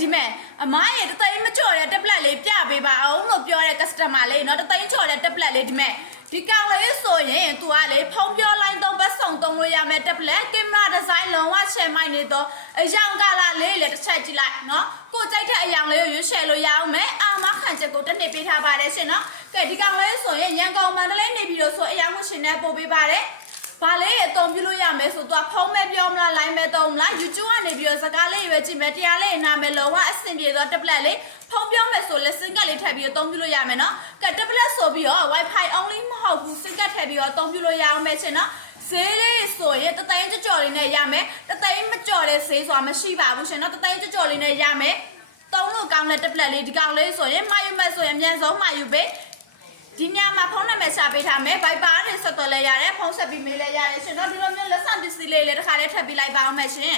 ဒီမဲ့အမားရဲ့တသိန်းမကြော်တဲ့တက်ပလက်လေးပြပေးပါအောင်လို့ပြောတဲ့ customer လေးနော်တသိန်းကြော်တဲ့တက်ပလက်လေးဒီမဲ့ဒီကောင်လေးဆိုရင် तू ကလေဖုံးပြောလိုင်းသုံးဘက်ဆောင်သုံးလို့ရမယ်တက်ပလက်ကင်မရာဒီဇိုင်းလုံးဝချဲမိုက်နေတော့အယောင်ကလာလေးလေတစ်ချက်ကြည့်လိုက်နော်ကိုကြိုက်တဲ့အယောင်လေးကိုရွေးချယ်လို့ရအောင်မယ်အာမခံချက်ကိုတစ်နှစ်ပေးထားပါတယ်ရှင်နော်ကဲဒီကောင်လေးဆိုရင်ရန်ကုန်မန္တလေးနေပြီးတော့ဆိုအယောင်မှုရှင်နဲ့ပို့ပေးပါတယ်ဘာလေးအသုံးပြုလို့ရမယ်ဆိုတော့ဖုံးမဲ့ပြောမလား line မဲ့သုံးမလား YouTube ကနေပြီးတော့စကားလေးရွေးကြည့်မယ်တရားလေးနာမယ်လုံးဝအဆင်ပြေတော့တက်ပလက်လေးဖုံးပြောမယ်ဆိုလဲစင်ကက်လေးထည့်ပြီးတော့အသုံးပြုလို့ရမယ်နော်ကဲတက်ပလက်ဆိုပြီးတော့ Wi-Fi only မဟုတ်ဘူးစင်ကက်ထည့်ပြီးတော့အသုံးပြုလို့ရအောင်မယ်ရှင်နော်ဈေးလေးဆိုရင်တသိန်းကြော်လေးနဲ့ရမယ်တသိန်းမကြော်တဲ့ဈေးဆိုတာမရှိပါဘူးရှင်နော်တသိန်းကြော်လေးနဲ့ရမယ်သုံးလို့ကောင်းတဲ့တက်ပလက်လေးဒီကောင်လေးဆိုရင်မှာယူမယ်ဆိုရင်အမြန်ဆုံးမှာယူပေးဒီညမှာဖုန်းနံပါတ်ရှာပေးထားမယ် Viber နဲ့ဆက်သွယ်လဲရတယ်ဖုန်းဆက်ပြီးမေးလဲရတယ်ရှင်တော့ဒီလိုမျိုးလက်ဆောင်ပစ္စည်းလေးလည်းတစ်ခါတည်းထပ်ပြီးလိုက်ပါအောင်မယ်ရှင်